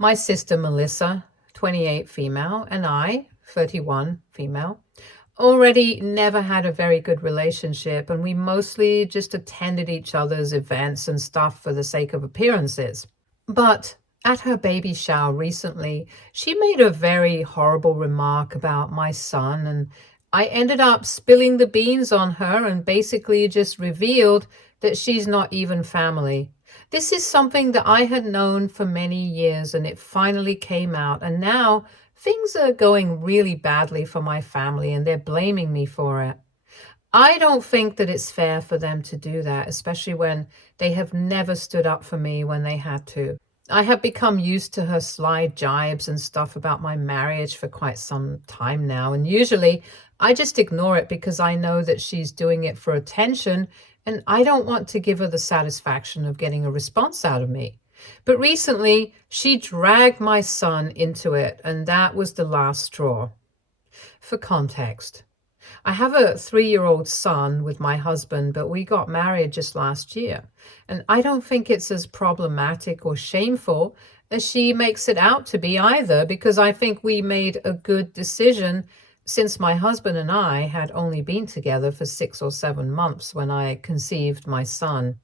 My sister Melissa, 28 female, and I, 31 female, already never had a very good relationship, and we mostly just attended each other's events and stuff for the sake of appearances. But at her baby shower recently, she made a very horrible remark about my son, and I ended up spilling the beans on her and basically just revealed that she's not even family. This is something that I had known for many years, and it finally came out, and now things are going really badly for my family, and they're blaming me for it. I don't think that it's fair for them to do that, especially when they have never stood up for me when they had to. I have become used to her sly jibes and stuff about my marriage for quite some time now, and usually I just ignore it because I know that she's doing it for attention, and I don't want to give her the satisfaction of getting a response out of me. But recently, she dragged my son into it, and that was the last straw. For context, I have a 3-year-old son with my husband, but we got married just last year. And I don't think it's as problematic or shameful as she makes it out to be either, because I think we made a good decision since my husband and I had only been together for 6 or 7 months when I conceived my son.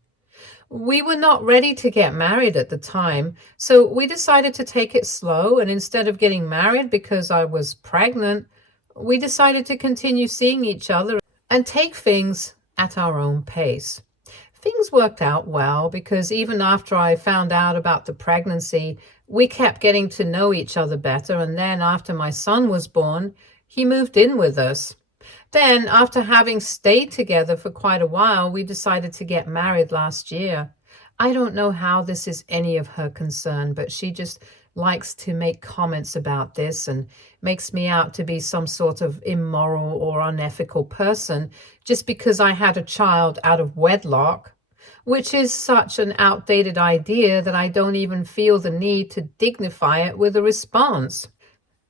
We were not ready to get married at the time, so we decided to take it slow, and instead of getting married because I was pregnant, we decided to continue seeing each other and take things at our own pace. Things worked out well because even after I found out about the pregnancy, we kept getting to know each other better, and then after my son was born, he moved in with us. Then, after having stayed together for quite a while, we decided to get married last year. I don't know how this is any of her concern, but she just likes to make comments about this and makes me out to be some sort of immoral or unethical person just because I had a child out of wedlock, which is such an outdated idea that I don't even feel the need to dignify it with a response.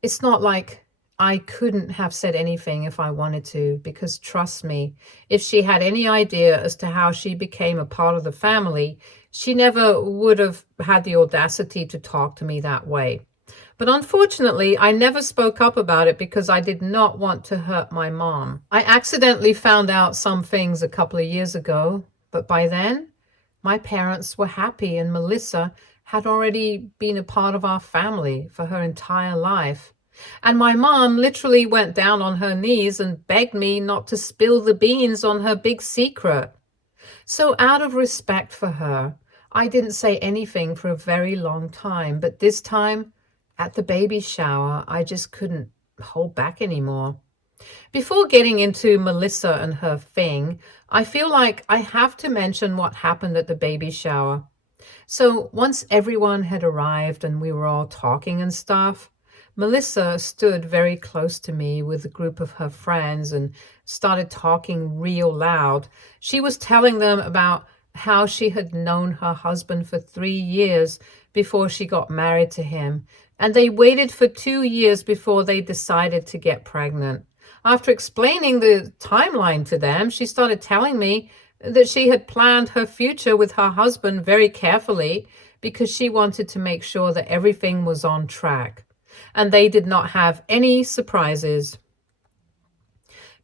It's not like I couldn't have said anything if I wanted to, because trust me, if she had any idea as to how she became a part of the family, she never would have had the audacity to talk to me that way. But unfortunately, I never spoke up about it because I did not want to hurt my mom. I accidentally found out some things a couple of years ago, but by then, my parents were happy, and Melissa had already been a part of our family for her entire life. And my mom literally went down on her knees and begged me not to spill the beans on her big secret. So out of respect for her, I didn't say anything for a very long time. But this time, at the baby shower, I just couldn't hold back anymore. Before getting into Melissa and her thing, I feel like I have to mention what happened at the baby shower. So once everyone had arrived and we were all talking and stuff, Melissa stood very close to me with a group of her friends and started talking real loud. She was telling them about how she had known her husband for 3 years before she got married to him, and they waited for 2 years before they decided to get pregnant. After explaining the timeline to them, she started telling me that she had planned her future with her husband very carefully because she wanted to make sure that everything was on track and they did not have any surprises.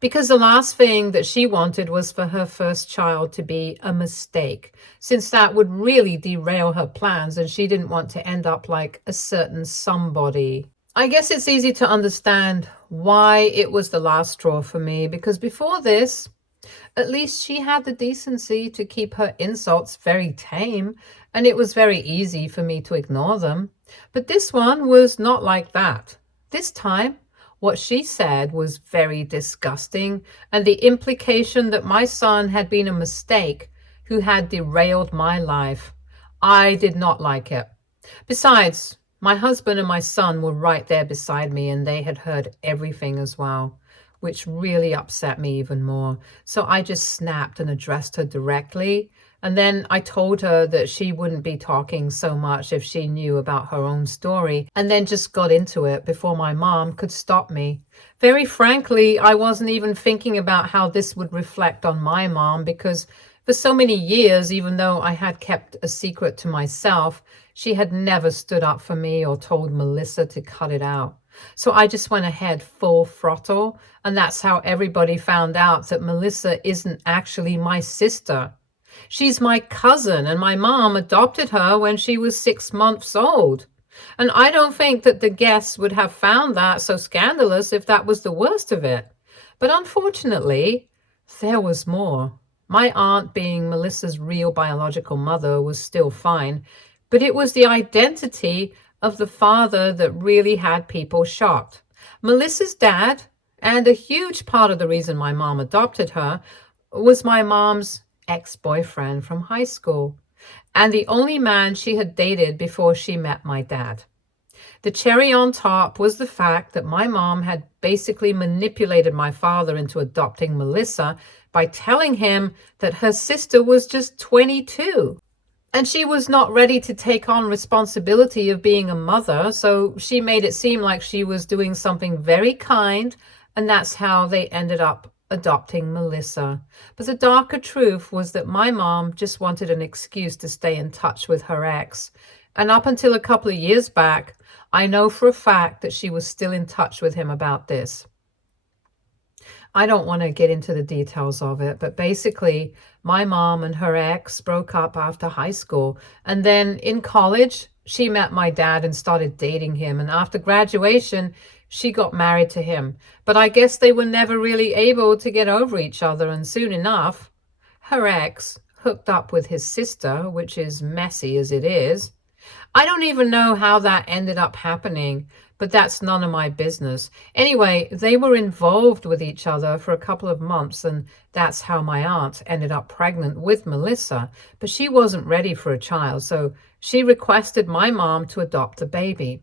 Because the last thing that she wanted was for her first child to be a mistake, since that would really derail her plans and she didn't want to end up like a certain somebody. I guess it's easy to understand why it was the last straw for me, because before this, at least she had the decency to keep her insults very tame, and it was very easy for me to ignore them. But this one was not like that. This time, what she said was very disgusting, and the implication that my son had been a mistake who had derailed my life. I did not like it. Besides, my husband and my son were right there beside me, and they had heard everything as well, which really upset me even more. So I just snapped and addressed her directly. And then I told her that she wouldn't be talking so much if she knew about her own story, and then just got into it before my mom could stop me. Very frankly, I wasn't even thinking about how this would reflect on my mom, because For so many years, even though I had kept a secret to myself, she had never stood up for me or told Melissa to cut it out. So I just went ahead full throttle, and that's how everybody found out that Melissa isn't actually my sister. She's my cousin, and my mom adopted her when she was 6 months old. And I don't think that the guests would have found that so scandalous if that was the worst of it. But unfortunately, there was more. My aunt, being Melissa's real biological mother, was still fine, but it was the identity of the father that really had people shocked. Melissa's dad, and a huge part of the reason my mom adopted her, was my mom's ex-boyfriend from high school, and the only man she had dated before she met my dad. The cherry on top was the fact that my mom had basically manipulated my father into adopting Melissa by telling him that her sister was just 22. And she was not ready to take on responsibility of being a mother, so she made it seem like she was doing something very kind, and that's how they ended up adopting Melissa. But the darker truth was that my mom just wanted an excuse to stay in touch with her ex. And up until a couple of years back, I know for a fact that she was still in touch with him about this. I don't want to get into the details of it, but basically, my mom and her ex broke up after high school. And then in college, she met my dad and started dating him. And after graduation, she got married to him. But I guess they were never really able to get over each other. And soon enough, her ex hooked up with his sister, which is messy as it is. I don't even know how that ended up happening, but that's none of my business. Anyway, they were involved with each other for a couple of months, and that's how my aunt ended up pregnant with Melissa. But she wasn't ready for a child, so she requested my mom to adopt the baby.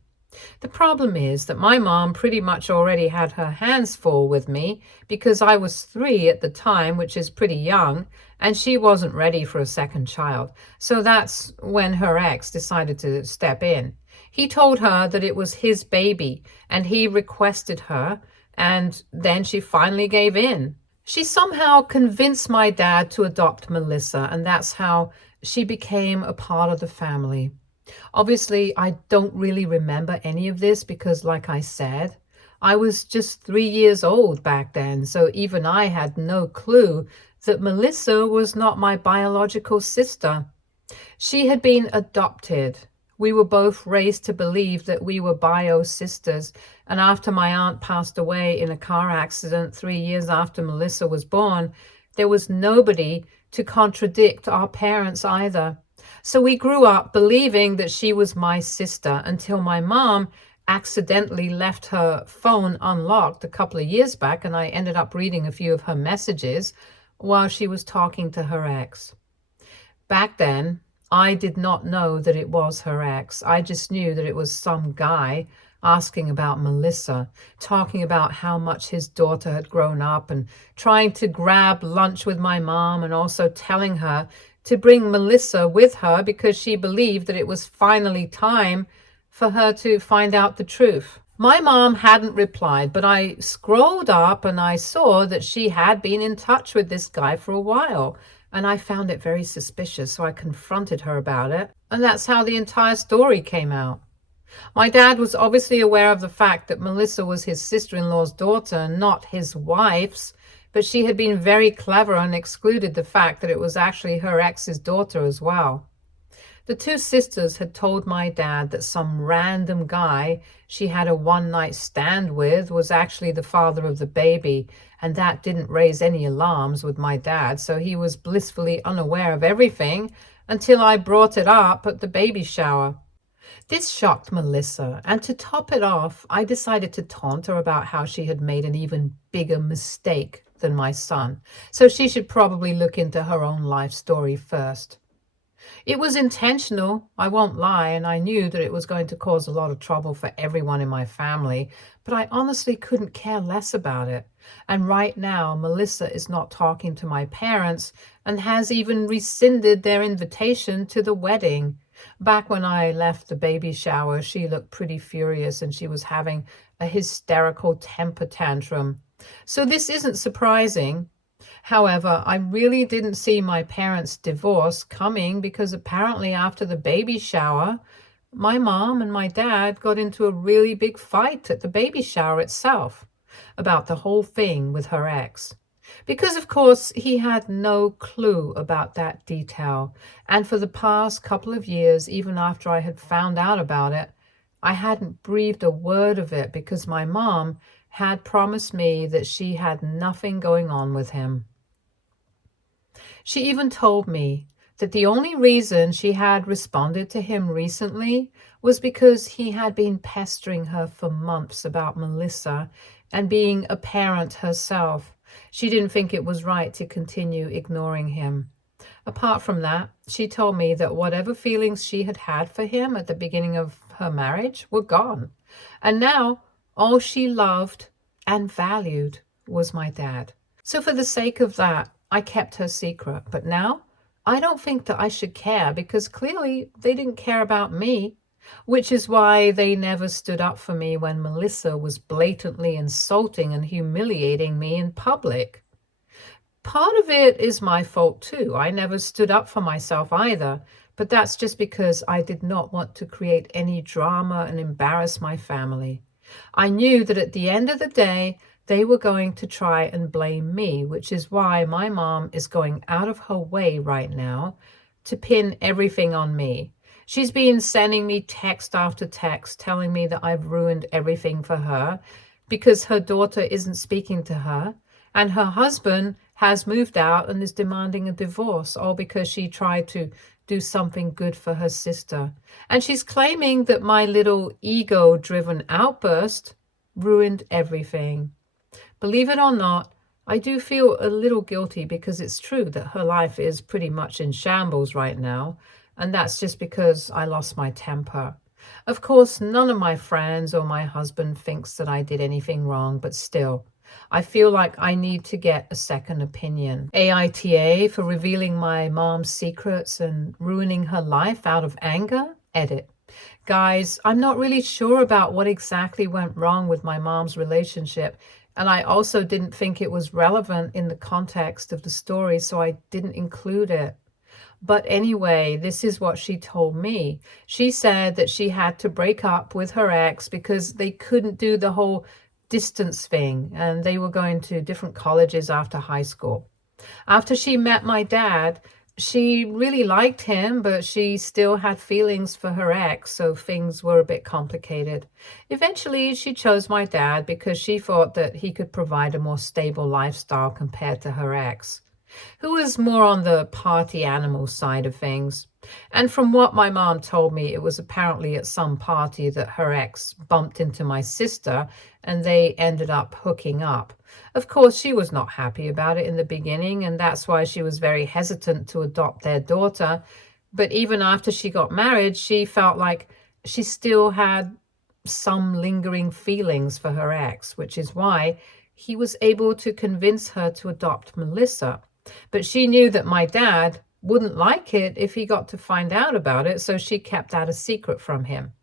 The problem is that my mom pretty much already had her hands full with me because I was 3 at the time, which is pretty young, and she wasn't ready for a second child. So that's when her ex decided to step in. He told her that it was his baby, and he requested her, and then she finally gave in. She somehow convinced my dad to adopt Melissa, and that's how she became a part of the family. Obviously, I don't really remember any of this because, like I said, I was just 3 years old back then, so even I had no clue that Melissa was not my biological sister. She had been adopted. We were both raised to believe that we were bio sisters, and after my aunt passed away in a car accident 3 years after Melissa was born, there was nobody to contradict our parents either. So we grew up believing that she was my sister until my mom accidentally left her phone unlocked a couple of years back, and I ended up reading a few of her messages while she was talking to her ex. Back then, I did not know that it was her ex. I just knew that it was some guy asking about Melissa, talking about how much his daughter had grown up and trying to grab lunch with my mom and also telling her to bring Melissa with her because she believed that it was finally time for her to find out the truth. My mom hadn't replied, but I scrolled up and I saw that she had been in touch with this guy for a while. And I found it very suspicious, so I confronted her about it. And that's how the entire story came out. My dad was obviously aware of the fact that Melissa was his sister-in-law's daughter, not his wife's, but she had been very clever and excluded the fact that it was actually her ex's daughter as well. The two sisters had told my dad that some random guy she had a one-night stand with was actually the father of the baby, and that didn't raise any alarms with my dad, so he was blissfully unaware of everything until I brought it up at the baby shower. This shocked Melissa, and to top it off, I decided to taunt her about how she had made an even bigger mistake than my son, so she should probably look into her own life story first. It was intentional, I won't lie, and I knew that it was going to cause a lot of trouble for everyone in my family, but I honestly couldn't care less about it. And right now, Melissa is not talking to my parents and has even rescinded their invitation to the wedding. Back when I left the baby shower, she looked pretty furious and she was having a hysterical temper tantrum. So this isn't surprising. However, I really didn't see my parents' divorce coming because apparently after the baby shower, my mom and my dad got into a really big fight at the baby shower itself about the whole thing with her ex. Because, of course, he had no clue about that detail. And for the past couple of years, even after I had found out about it, I hadn't breathed a word of it because my mom had promised me that she had nothing going on with him. She even told me that the only reason she had responded to him recently was because he had been pestering her for months about Melissa and being a parent herself. She didn't think it was right to continue ignoring him. Apart from that, she told me that whatever feelings she had had for him at the beginning of her marriage were gone. And now all she loved and valued was my dad. So for the sake of that, I kept her secret. But now I don't think that I should care because clearly they didn't care about me, which is why they never stood up for me when Melissa was blatantly insulting and humiliating me in public. Part of it is my fault too. I never stood up for myself either, but that's just because I did not want to create any drama and embarrass my family. I knew that at the end of the day, they were going to try and blame me, which is why my mom is going out of her way right now to pin everything on me. She's been sending me text after text telling me that I've ruined everything for her because her daughter isn't speaking to her and her husband has moved out and is demanding a divorce, all because she tried to do something good for her sister. And she's claiming that my little ego-driven outburst ruined everything. Believe it or not, I do feel a little guilty because it's true that her life is pretty much in shambles right now, and that's just because I lost my temper. Of course, none of my friends or my husband thinks that I did anything wrong, but still, I feel like I need to get a second opinion. AITA for revealing my mom's secrets and ruining her life out of anger? Edit. Guys, I'm not really sure about what exactly went wrong with my mom's relationship, and I also didn't think it was relevant in the context of the story, so I didn't include it. But anyway, this is what she told me. She said that she had to break up with her ex because they couldn't do the whole distance thing, and they were going to different colleges after high school. After she met my dad, she really liked him, but she still had feelings for her ex, so things were a bit complicated. Eventually, she chose my dad because she thought that he could provide a more stable lifestyle compared to her ex, who was more on the party animal side of things. And from what my mom told me, it was apparently at some party that her ex bumped into my sister and they ended up hooking up. Of course, she was not happy about it in the beginning, and that's why she was very hesitant to adopt their daughter. But even after she got married, she felt like she still had some lingering feelings for her ex, which is why he was able to convince her to adopt Melissa. But she knew that my dad wouldn't like it if he got to find out about it, so she kept that a secret from him.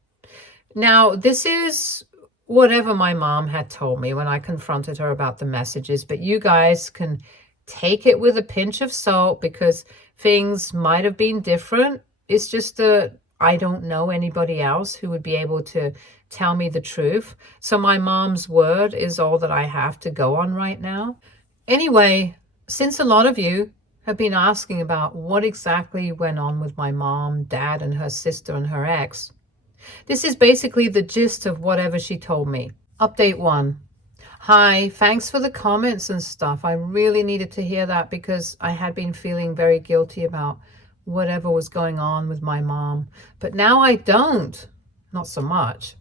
Now, this is whatever my mom had told me when I confronted her about the messages, but you guys can take it with a pinch of salt because things might have been different. It's just that I don't know anybody else who would be able to tell me the truth. So my mom's word is all that I have to go on right now. Anyway, since a lot of you have been asking about what exactly went on with my mom, dad, and her sister and her ex, this is basically the gist of whatever she told me. Update 1. Hi, thanks for the comments and stuff. I really needed to hear that because I had been feeling very guilty about whatever was going on with my mom. But now I don't. Not so much.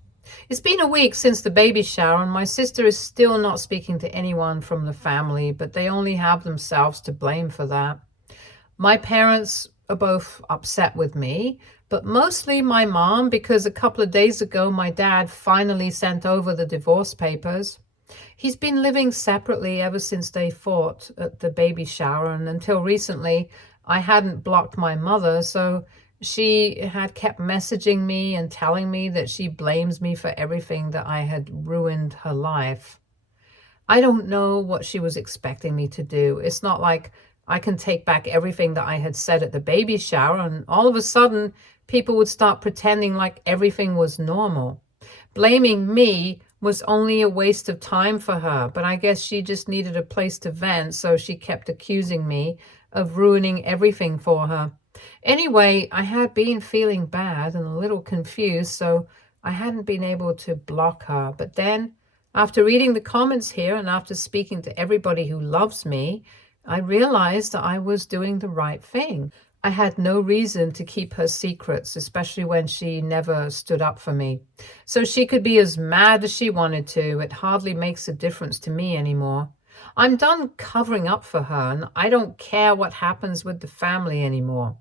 It's been a week since the baby shower and my sister is still not speaking to anyone from the family, but they only have themselves to blame for that. My parents are both upset with me, but mostly my mom because a couple of days ago my dad finally sent over the divorce papers. He's been living separately ever since they fought at the baby shower, and until recently I hadn't blocked my mother, so she had kept messaging me and telling me that she blames me for everything, that I had ruined her life. I don't know what she was expecting me to do. It's not like I can take back everything that I had said at the baby shower, and all of a sudden, people would start pretending like everything was normal. Blaming me was only a waste of time for her, but I guess she just needed a place to vent, so she kept accusing me of ruining everything for her. Anyway, I had been feeling bad and a little confused, so I hadn't been able to block her. But then, after reading the comments here and after speaking to everybody who loves me, I realized that I was doing the right thing. I had no reason to keep her secrets, especially when she never stood up for me. So she could be as mad as she wanted to. It hardly makes a difference to me anymore. I'm done covering up for her, and I don't care what happens with the family anymore.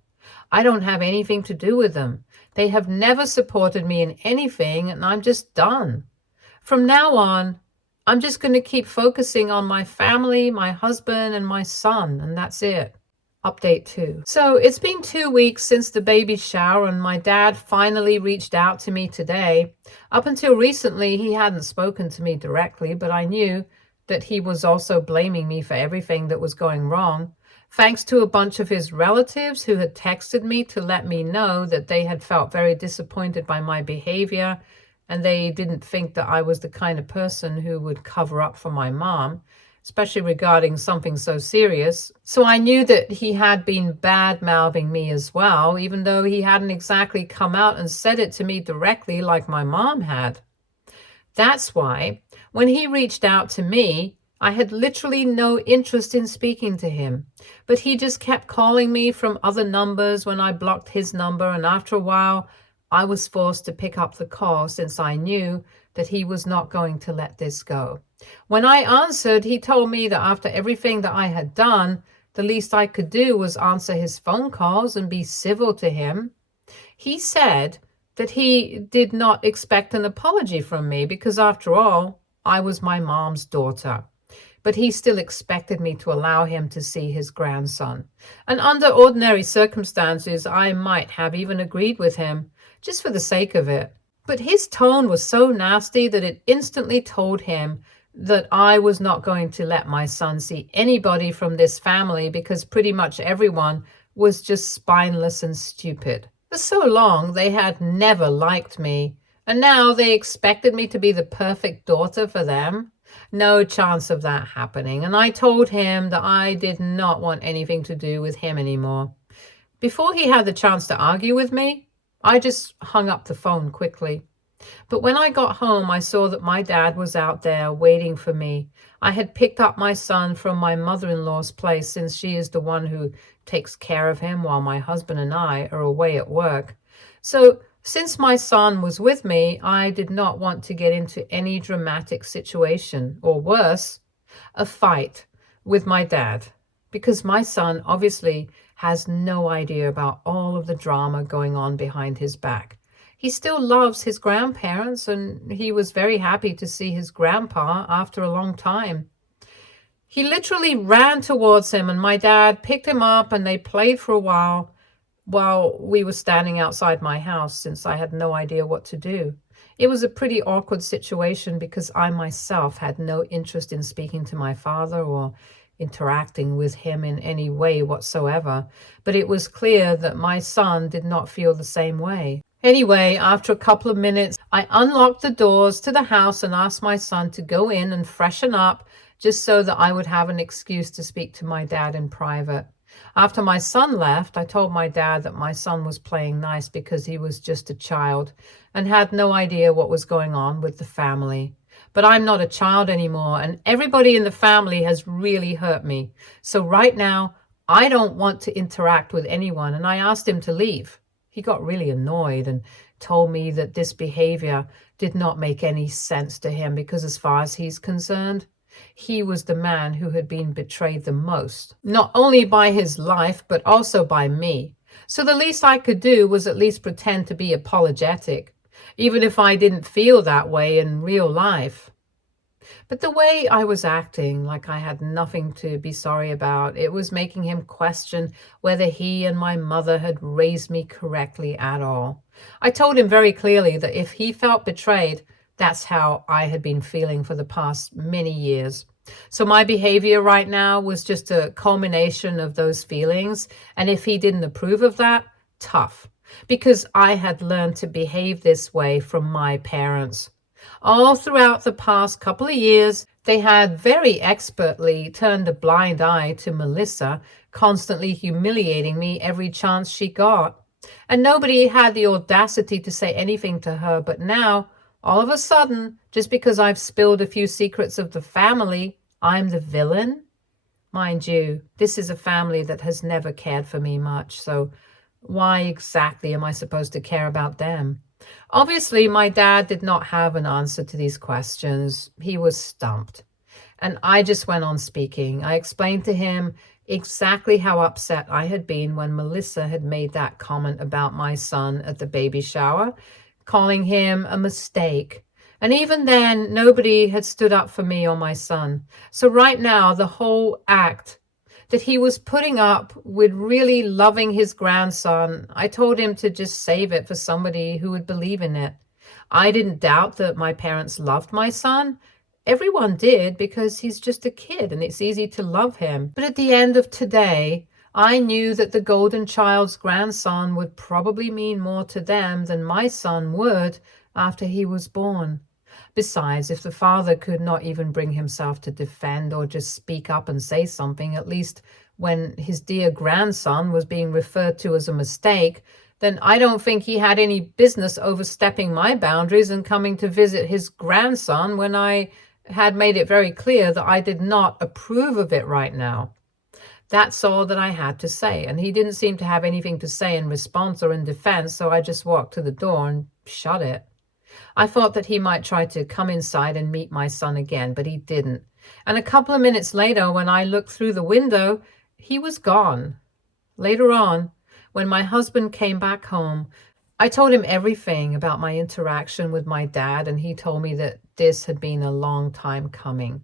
I don't have anything to do with them. They have never supported me in anything, and I'm just done. From now on, I'm just going to keep focusing on my family, my husband, and my son, and that's it. Update 2. So it's been 2 weeks since the baby shower, and my dad finally reached out to me today. Up until recently, he hadn't spoken to me directly, but I knew that he was also blaming me for everything that was going wrong. Thanks to a bunch of his relatives who had texted me to let me know that they had felt very disappointed by my behavior, and they didn't think that I was the kind of person who would cover up for my mom, especially regarding something so serious. So I knew that he had been bad-mouthing me as well, even though he hadn't exactly come out and said it to me directly like my mom had. That's why, when he reached out to me, I had literally no interest in speaking to him. But he just kept calling me from other numbers when I blocked his number, and after a while, I was forced to pick up the call since I knew that he was not going to let this go. When I answered, he told me that after everything that I had done, the least I could do was answer his phone calls and be civil to him. He said that he did not expect an apology from me because, after all, I was my mom's daughter. But he still expected me to allow him to see his grandson. And under ordinary circumstances, I might have even agreed with him, just for the sake of it. But his tone was so nasty that it instantly told him that I was not going to let my son see anybody from this family because pretty much everyone was just spineless and stupid. For so long, they had never liked me, and now they expected me to be the perfect daughter for them. No chance of that happening, and I told him that I did not want anything to do with him anymore. Before he had the chance to argue with me, I just hung up the phone quickly. But when I got home, I saw that my dad was out there waiting for me. I had picked up my son from my mother-in-law's place since she is the one who takes care of him while my husband and I are away at work. So since my son was with me, I did not want to get into any dramatic situation, or worse, a fight with my dad, because my son obviously has no idea about all of the drama going on behind his back. He still loves his grandparents, and he was very happy to see his grandpa after a long time. He literally ran towards him, and my dad picked him up, and they played for a while we were standing outside my house, since I had no idea what to do. It was a pretty awkward situation because I myself had no interest in speaking to my father or interacting with him in any way whatsoever, but it was clear that my son did not feel the same way. Anyway, after a couple of minutes, I unlocked the doors to the house and asked my son to go in and freshen up, just so that I would have an excuse to speak to my dad in private. After my son left, I told my dad that my son was playing nice because he was just a child and had no idea what was going on with the family. But I'm not a child anymore, and everybody in the family has really hurt me. So right now, I don't want to interact with anyone, and I asked him to leave. He got really annoyed and told me that this behavior did not make any sense to him because, as far as he's concerned, he was the man who had been betrayed the most, not only by his life, but also by me. So the least I could do was at least pretend to be apologetic, even if I didn't feel that way in real life. But the way I was acting, like I had nothing to be sorry about, it was making him question whether he and my mother had raised me correctly at all. I told him very clearly that if he felt betrayed, that's how I had been feeling for the past many years. So my behavior right now was just a culmination of those feelings. And if he didn't approve of that, tough. Because I had learned to behave this way from my parents. All throughout the past couple of years, they had very expertly turned a blind eye to Melissa, constantly humiliating me every chance she got. And nobody had the audacity to say anything to her. But now, all of a sudden, just because I've spilled a few secrets of the family, I'm the villain? Mind you, this is a family that has never cared for me much, so why exactly am I supposed to care about them? Obviously, my dad did not have an answer to these questions. He was stumped. And I just went on speaking. I explained to him exactly how upset I had been when Melissa had made that comment about my son at the baby shower, calling him a mistake. And even then, nobody had stood up for me or my son. So right now, the whole act that he was putting up with really loving his grandson, I told him to just save it for somebody who would believe in it. I didn't doubt that my parents loved my son. Everyone did because he's just a kid and it's easy to love him. But at the end of today, I knew that the golden child's grandson would probably mean more to them than my son would after he was born. Besides, if the father could not even bring himself to defend or just speak up and say something, at least when his dear grandson was being referred to as a mistake, then I don't think he had any business overstepping my boundaries and coming to visit his grandson when I had made it very clear that I did not approve of it right now. That's all that I had to say, and he didn't seem to have anything to say in response or in defense, so I just walked to the door and shut it. I thought that he might try to come inside and meet my son again, but he didn't. And a couple of minutes later, when I looked through the window, he was gone. Later on, when my husband came back home, I told him everything about my interaction with my dad, and he told me that this had been a long time coming.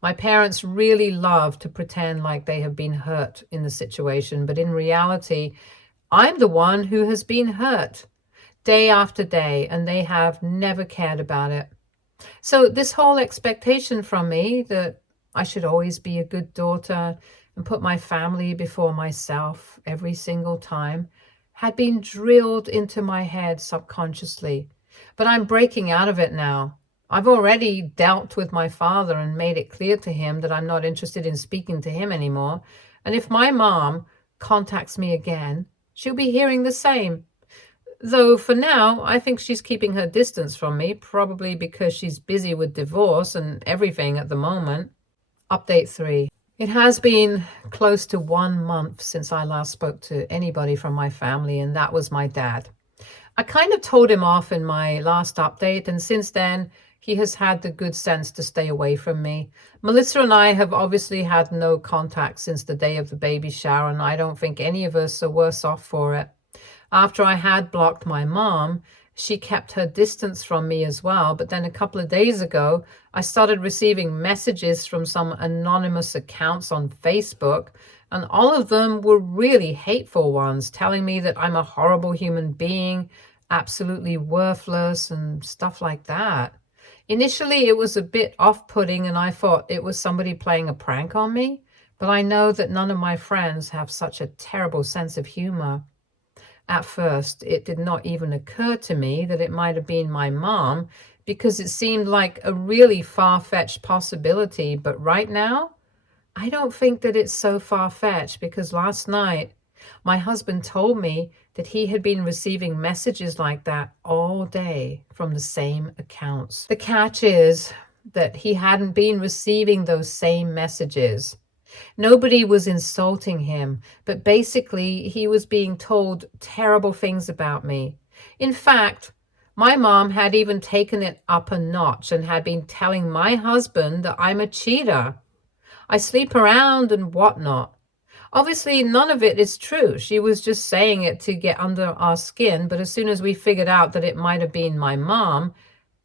My parents really love to pretend like they have been hurt in the situation, but in reality, I'm the one who has been hurt day after day, and they have never cared about it. So this whole expectation from me that I should always be a good daughter and put my family before myself every single time had been drilled into my head subconsciously. But I'm breaking out of it now. I've already dealt with my father and made it clear to him that I'm not interested in speaking to him anymore. And if my mom contacts me again, she'll be hearing the same. Though for now, I think she's keeping her distance from me, probably because she's busy with divorce and everything at the moment. Update 3. It has been close to 1 month since I last spoke to anybody from my family, and that was my dad. I kind of told him off in my last update, and since then, he has had the good sense to stay away from me. Melissa and I have obviously had no contact since the day of the baby shower, and I don't think any of us are worse off for it. After I had blocked my mom, she kept her distance from me as well. But then a couple of days ago, I started receiving messages from some anonymous accounts on Facebook, and all of them were really hateful ones, telling me that I'm a horrible human being, absolutely worthless, and stuff like that. Initially, it was a bit off-putting, and I thought it was somebody playing a prank on me. But I know that none of my friends have such a terrible sense of humor. At first, it did not even occur to me that it might have been my mom because it seemed like a really far-fetched possibility. But right now, I don't think that it's so far-fetched because last night, my husband told me that he had been receiving messages like that all day from the same accounts. The catch is that he hadn't been receiving those same messages. Nobody was insulting him, but basically he was being told terrible things about me. In fact, my mom had even taken it up a notch and had been telling my husband that I'm a cheater. I sleep around and whatnot. Obviously, none of it is true. She was just saying it to get under our skin, but as soon as we figured out that it might have been my mom,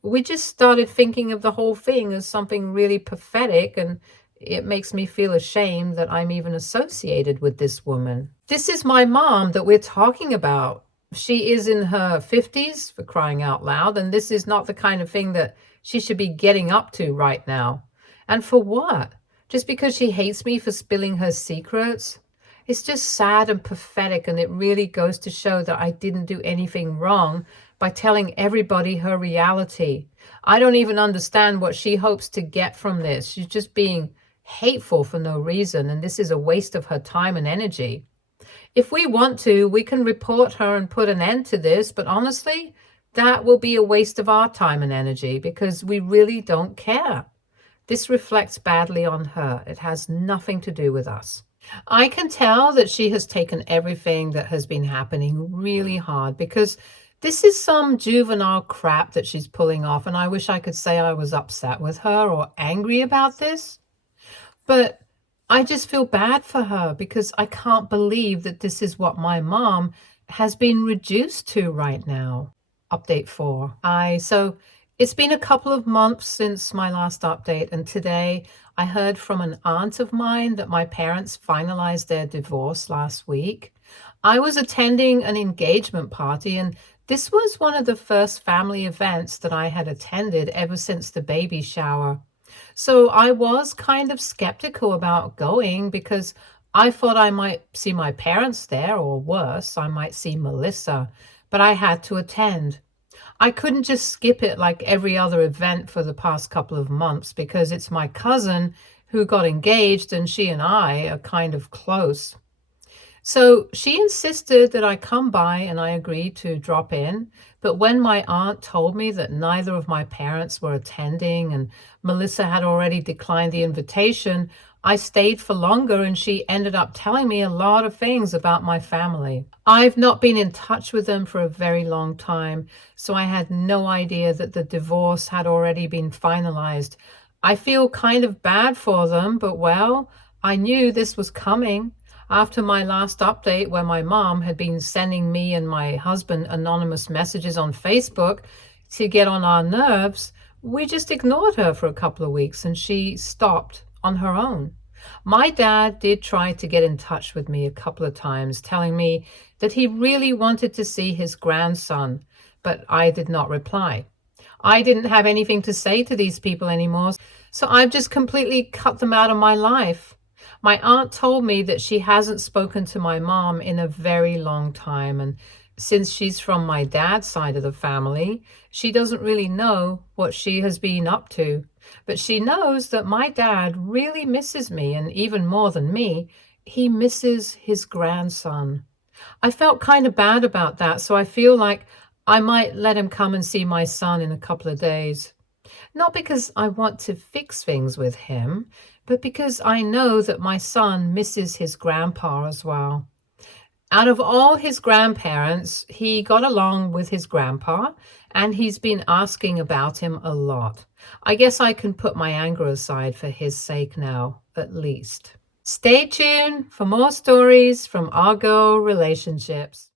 we just started thinking of the whole thing as something really pathetic, and it makes me feel ashamed that I'm even associated with this woman. This is my mom that we're talking about. She is in her 50s, for crying out loud, and this is not the kind of thing that she should be getting up to right now. And for what? Just because she hates me for spilling her secrets? It's just sad and pathetic, and it really goes to show that I didn't do anything wrong by telling everybody her reality. I don't even understand what she hopes to get from this. She's just being hateful for no reason, and this is a waste of her time and energy. If we want to, we can report her and put an end to this, but honestly, that will be a waste of our time and energy because we really don't care. This reflects badly on her. It has nothing to do with us. I can tell that she has taken everything that has been happening really hard because this is some juvenile crap that she's pulling off, and I wish I could say I was upset with her or angry about this. But I just feel bad for her because I can't believe that this is what my mom has been reduced to right now. Update 4. So it's been a couple of months since my last update, and today I heard from an aunt of mine that my parents finalized their divorce last week. I was attending an engagement party, and this was one of the first family events that I had attended ever since the baby shower. So I was kind of skeptical about going because I thought I might see my parents there, or worse, I might see Melissa, but I had to attend. I couldn't just skip it like every other event for the past couple of months because it's my cousin who got engaged and she and I are kind of close. So she insisted that I come by, and I agreed to drop in. But when my aunt told me that neither of my parents were attending and Melissa had already declined the invitation, I stayed for longer, and she ended up telling me a lot of things about my family. I've not been in touch with them for a very long time, so I had no idea that the divorce had already been finalized. I feel kind of bad for them, but well, I knew this was coming. After my last update, where my mom had been sending me and my husband anonymous messages on Facebook to get on our nerves, we just ignored her for a couple of weeks and she stopped on her own. My dad did try to get in touch with me a couple of times, telling me that he really wanted to see his grandson, but I did not reply. I didn't have anything to say to these people anymore, so I've just completely cut them out of my life. My aunt told me that she hasn't spoken to my mom in a very long time, and since she's from my dad's side of the family, she doesn't really know what she has been up to. But she knows that my dad really misses me, and even more than me, he misses his grandson. I felt kind of bad about that, so I feel like I might let him come and see my son in a couple of days. Not because I want to fix things with him, but because I know that my son misses his grandpa as well. Out of all his grandparents, he got along with his grandpa, and he's been asking about him a lot. I guess I can put my anger aside for his sake now, at least. Stay tuned for more stories from our girl relationships.